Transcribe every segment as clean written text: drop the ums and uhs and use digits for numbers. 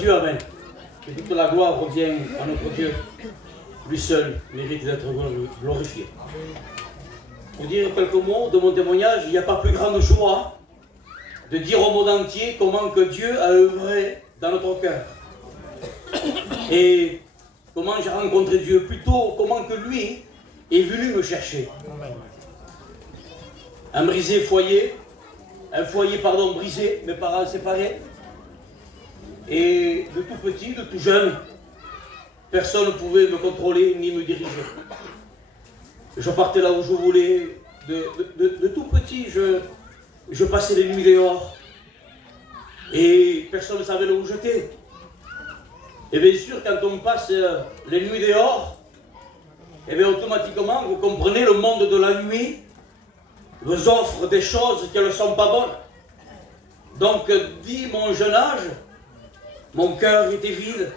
Dieu, amen. Que toute la gloire revient à notre Dieu. Lui seul mérite d'être glorifié. Pour dire quelques mots de mon témoignage, il n'y a pas plus grande joie de dire au monde entier comment que Dieu a œuvré dans notre cœur. Et comment j'ai rencontré Dieu, plutôt comment que lui est venu me chercher. Un foyer brisé, mes parents séparés. Et de tout petit, de tout jeune, personne ne pouvait me contrôler ni me diriger. Je partais là où je voulais. De tout petit, je passais les nuits dehors. Et personne ne savait là où j'étais. Et bien sûr, quand on passe les nuits dehors, et bien automatiquement, vous comprenez, le monde de la nuit vous offre des choses qui ne sont pas bonnes. Donc, dit mon jeune âge, mon cœur était vide.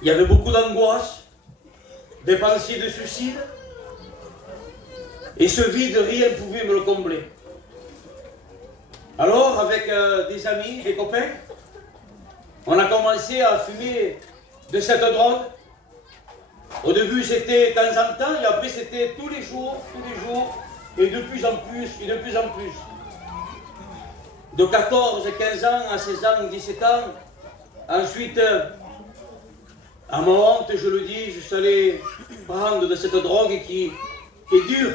Il y avait beaucoup d'angoisse, des pensées de suicide. Et ce vide, rien ne pouvait me le combler. Alors, avec des amis, des copains, on a commencé à fumer de cette drogue. Au début, c'était de temps en temps, et après, c'était tous les jours, et de plus en plus, et de plus en plus. De 14, 15 ans à 16 ans, 17 ans, ensuite, à ma honte, je le dis, je suis allé prendre de cette drogue qui est dure.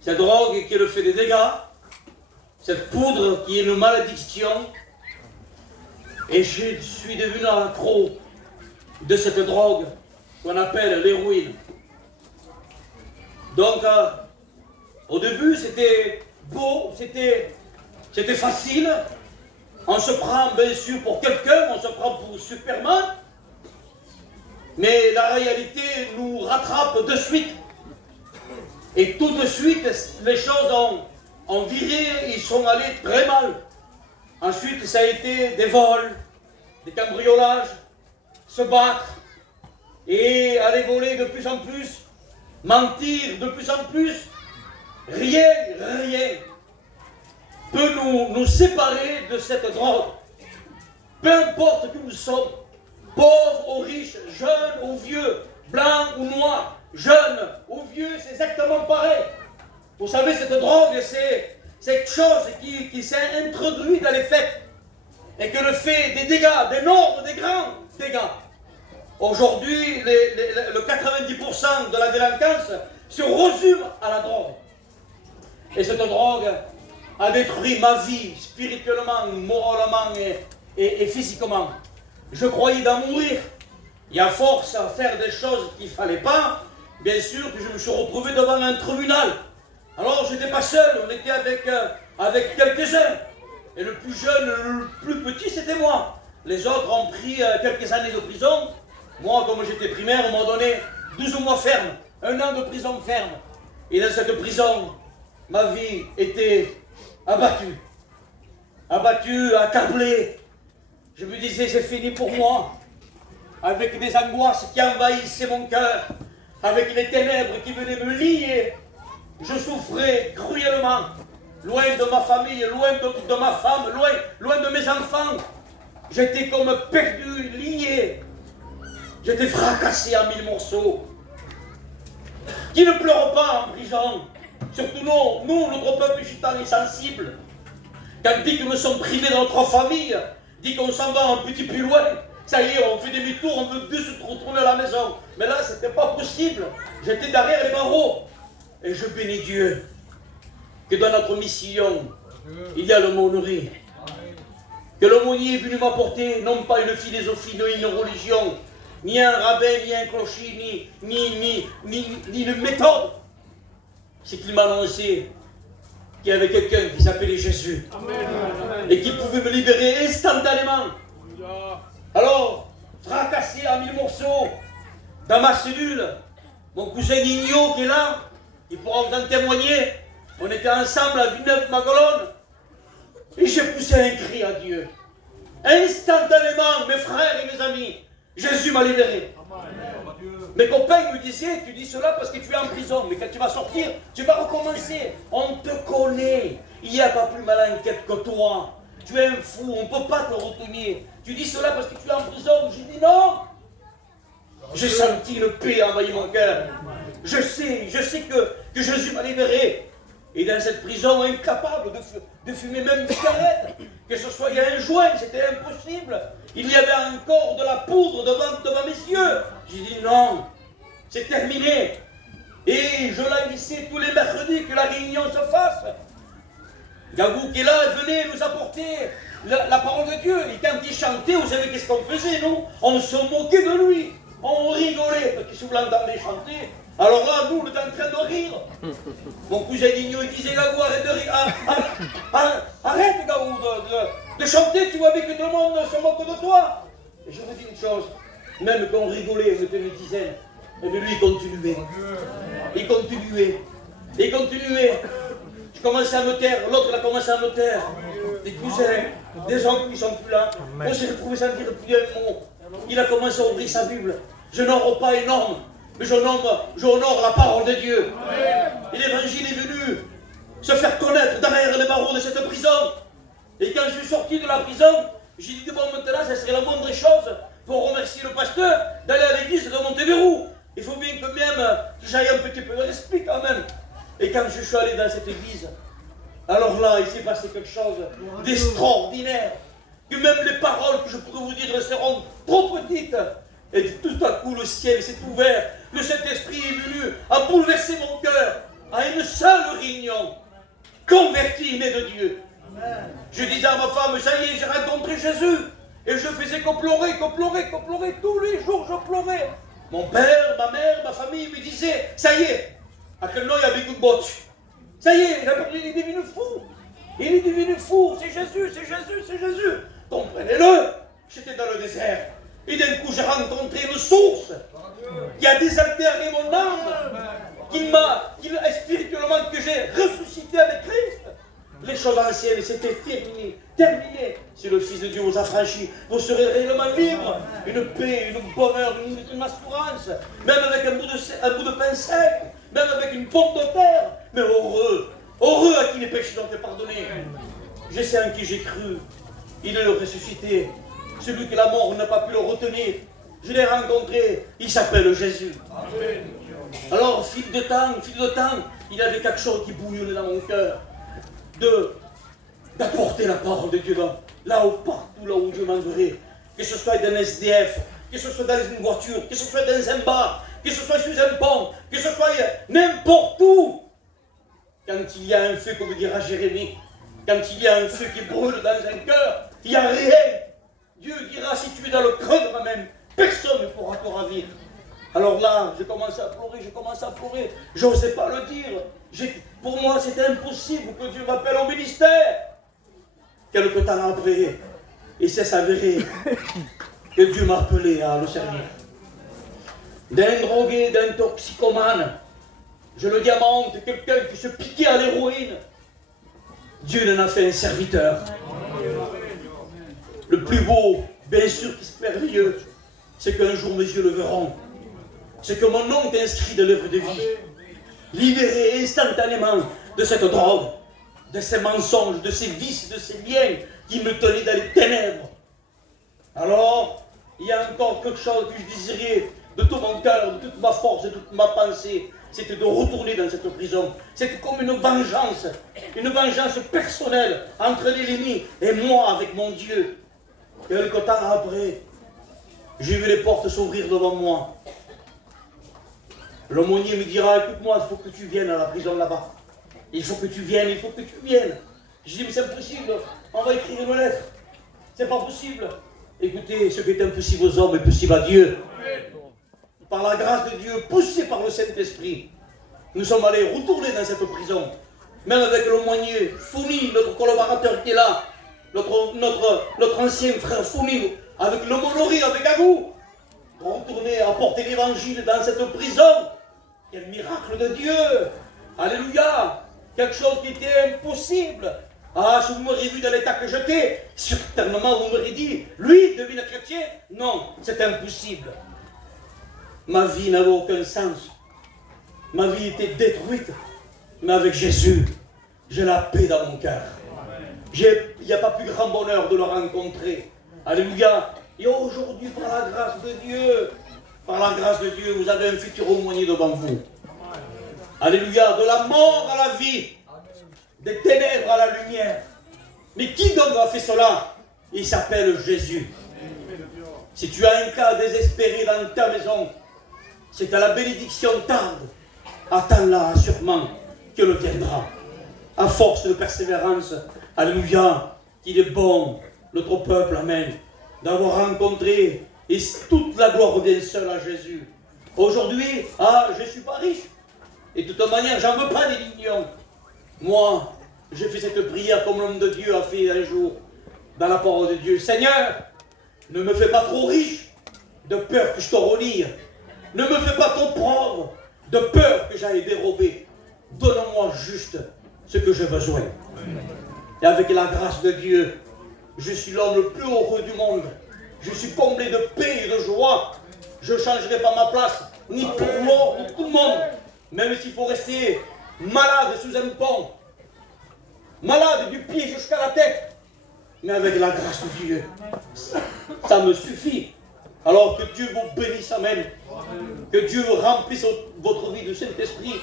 Cette drogue qui le fait des dégâts. Cette poudre qui est une malédiction. Et je suis devenu accro de cette drogue qu'on appelle l'héroïne. Donc, au début, c'était beau, c'était facile. On se prend bien sûr pour quelqu'un, on se prend pour Superman. Mais la réalité nous rattrape de suite. Et tout de suite, les choses ont viré, ils sont allés très mal. Ensuite, ça a été des vols, des cambriolages, se battre, et aller voler de plus en plus, mentir de plus en plus. Rien peut nous séparer de cette drogue. Peu importe qui nous sommes, pauvres ou riches, jeunes ou vieux, blancs ou noirs, jeunes ou vieux, c'est exactement pareil. Vous savez, cette drogue, c'est quelque chose qui s'est introduit dans les fêtes et que le fait des dégâts, d'énormes, des grands dégâts. Aujourd'hui, le 90% de la délinquance se résume à la drogue. Et cette drogue a détruit ma vie spirituellement, moralement et physiquement. Je croyais d'en mourir. Et à force à faire des choses qu'il ne fallait pas, bien sûr que je me suis retrouvé devant un tribunal. Alors je n'étais pas seul, on était avec quelques-uns. Et le plus jeune, le plus petit, c'était moi. Les autres ont pris quelques années de prison. Moi, comme j'étais primaire, on m'a donné 12 mois ferme, 1 an de prison ferme. Et dans cette prison, ma vie était abattue, accablée. Je me disais, c'est fini pour moi. Avec des angoisses qui envahissaient mon cœur, avec les ténèbres qui venaient me lier. Je souffrais cruellement, loin de ma famille, loin de ma femme, loin de mes enfants. J'étais comme perdu, lié. J'étais fracassé en 1000 morceaux. Qui ne pleure pas en prison? Surtout nous, notre peuple gitan est sensible. Quand dit que nous sommes privés de notre famille, dit qu'on s'en va un petit peu loin, ça y est, on fait demi-tour, on veut plus se retourner à la maison. Mais là, c'était pas possible. J'étais derrière les barreaux. Et je bénis Dieu que dans notre mission, il y a l'aumônerie. Que l'aumônier est venu m'apporter non pas une philosophie, ni une religion, ni un rabbin, ni un clocher, ni une méthode. C'est qu'il m'a annoncé qu'il y avait quelqu'un qui s'appelait Jésus. Amen. Et qui pouvait me libérer instantanément. Alors, fracassé en 1000 morceaux, dans ma cellule, mon cousin Nino qui est là, il pourra vous en témoigner. On était ensemble à Villeneuve-Maguelone. Et j'ai poussé un cri à Dieu. Instantanément, mes frères et mes amis, Jésus m'a libéré. Mes copains me disaient, tu dis cela parce que tu es en prison, mais quand tu vas sortir, tu vas recommencer. On te connaît. Il n'y a pas plus malinquette que toi. Tu es un fou, on ne peut pas te retenir. tu dis cela parce que tu es en prison. J'ai dit non. J'ai senti une paix envahir mon cœur. Je sais que Jésus m'a libéré. Et dans cette prison, incapable de fumer même une cigarette, que ce soit il y a un joint, c'était impossible. Il y avait encore de la poudre devant mes yeux. J'ai dit non, c'est terminé. Et je languissais tous les mercredis que la réunion se fasse. Gagou qui est là, venait nous apporter la parole de Dieu. Et quand il chantait, vous savez qu'est-ce qu'on faisait, nous? On se moquait de lui. On rigolait, parce que si vous l'entendez chanter, alors là, nous, on est en train de rire. Mon cousin Digno, il disait, Gagou, arrête de rire. Arrête, Gagou, de chanter, tu vois bien que tout le monde se moque de toi. Et je vous dis une chose, même quand on rigolait, on était une dizaine, mais lui, il continuait. Il continuait. Il continuait. Je commençais à me taire, l'autre, il a commencé à me taire. Des cousins, des gens qui ne sont plus là. On s'est retrouvé sans dire plus un mot. Il a commencé à ouvrir sa Bible. Je n'honore pas énorme, mais j'honore la parole de Dieu. Et l'évangile est venu se faire connaître derrière les barreaux de cette prison. Et quand je suis sorti de la prison, j'ai dit, bon, maintenant, ça serait la moindre chose pour remercier le pasteur d'aller à l'église de Montebéroux. Il faut bien que même j'aille un petit peu de respect quand même. Et quand je suis allé dans cette église, alors là, il s'est passé quelque chose d'extraordinaire. Que même les paroles que je pourrais vous dire seront trop petites. Et tout à coup, le ciel s'est ouvert. Le Saint-Esprit est venu à bouleverser mon cœur à une seule réunion. Converti, né de Dieu. Je disais à ma femme, ça y est, j'ai rencontré Jésus. Et je faisais que pleurer. Tous les jours, je pleurais. Mon père, ma mère, ma famille me disaient, ça y est, à quel nom il y avait une botte. Ça y est, il est devenu fou. Il est devenu fou. C'est Jésus. Comprenez-le. J'étais dans le désert. Et d'un coup, j'ai rencontré une source qui a désaltéré mon âme, qui spirituellement, que j'ai ressuscité avec Christ. Les choses anciennes, c'était terminé. Si le Fils de Dieu vous a franchi, vous serez réellement libre. Une paix, un bonheur, une assurance, même avec un bout de pain sec, même avec une pomme de terre. Mais heureux à qui les péchés ont été pardonnés. Je sais en qui j'ai cru. Il est le ressuscité. Celui que la mort n'a pas pu le retenir. Je l'ai rencontré. Il s'appelle Jésus. Alors, fil de temps, il y avait quelque chose qui bouillonnait dans mon cœur. D'apporter la parole de Dieu partout là où Dieu m'enverrait. Que ce soit dans un SDF, que ce soit dans une voiture, que ce soit dans un bar, que ce soit sur un pont, que ce soit n'importe où. Quand il y a un feu, comme dira Jérémie, quand il y a un feu qui brûle dans un cœur, il n'y a rien. Dieu dira, si tu es dans le creux de ma main, personne ne pourra te ravir. Alors là, je commence à pleurer. Je n'osais pas le dire. Pour moi, c'était impossible que Dieu m'appelle au ministère. Quelque temps après, il s'est avéré que Dieu m'a appelé à le servir. D'un drogué, d'un toxicomane, je le dis à ma honte, quelqu'un qui se piquait à l'héroïne, Dieu en a fait un serviteur. Le plus beau, bien sûr, qui est merveilleux, c'est qu'un jour mes yeux le verront. C'est que mon nom est inscrit dans l'œuvre de vie. Libéré instantanément de cette drogue, de ces mensonges, de ces vices, de ces liens qui me tenaient dans les ténèbres. Alors, il y a encore quelque chose que je désirais de tout mon cœur, de toute ma force, de toute ma pensée. C'était de retourner dans cette prison. C'était comme une vengeance personnelle entre l'ennemi et moi avec mon Dieu. Quelque temps après, j'ai vu les portes s'ouvrir devant moi. L'aumônier me dira, écoute-moi, il faut que tu viennes à la prison là-bas. Il faut que tu viennes. Je dis, mais c'est impossible, on va écrire une lettre. C'est pas possible. Écoutez, ce qui est impossible aux hommes est possible à Dieu. Par la grâce de Dieu, poussés par le Saint-Esprit, nous sommes allés retourner dans cette prison. Même avec l'aumônier Founi, notre collaborateur qui est là, notre ancien frère Founi, avec le Monori, avec Agou, retourner apporter l'évangile dans cette prison. Quel miracle de Dieu! Alléluia! Quelque chose qui était impossible. Ah, si vous m'auriez vu dans l'état que j'étais, certainement vous m'auriez dit, lui, devient chrétien? Non, c'est impossible. Ma vie n'avait aucun sens. Ma vie était détruite. Mais avec Jésus, j'ai la paix dans mon cœur. Il n'y a pas plus grand bonheur de le rencontrer. Alléluia. Et aujourd'hui, par la grâce de Dieu, vous avez un futur aumônier devant vous. Alléluia. De la mort à la vie, des ténèbres à la lumière. Mais qui donc a fait cela? Il s'appelle Jésus. Si tu as un cas désespéré dans ta maison, c'est à la bénédiction tarde. Attends-la sûrement qu'elle viendra. À force de persévérance, alléluia, qu'il est bon, notre peuple, amen, d'avoir rencontré, et toute la gloire revient seule à Jésus. Aujourd'hui, je ne suis pas riche. Et de toute manière, j'en veux pas des millions. Moi, j'ai fait cette prière comme l'homme de Dieu a fait un jour, dans la parole de Dieu. Seigneur, ne me fais pas trop riche, de peur que je te relie. Ne me fais pas trop pauvre, de peur que j'aille dérober. Donne-moi juste ce que j'ai besoin. Et avec la grâce de Dieu, je suis l'homme le plus heureux du monde. Je suis comblé de paix et de joie. Je ne changerai pas ma place, ni pour moi, ni pour tout le monde. Même s'il faut rester malade sous un pont. Malade du pied jusqu'à la tête. Mais avec la grâce de Dieu, ça me suffit. Alors que Dieu vous bénisse, amen. Que Dieu remplisse votre vie de Saint-Esprit.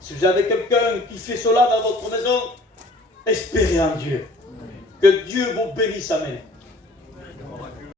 Si vous avez quelqu'un qui fait cela dans votre maison, espérez en Dieu. Que Dieu vous bénisse, amen.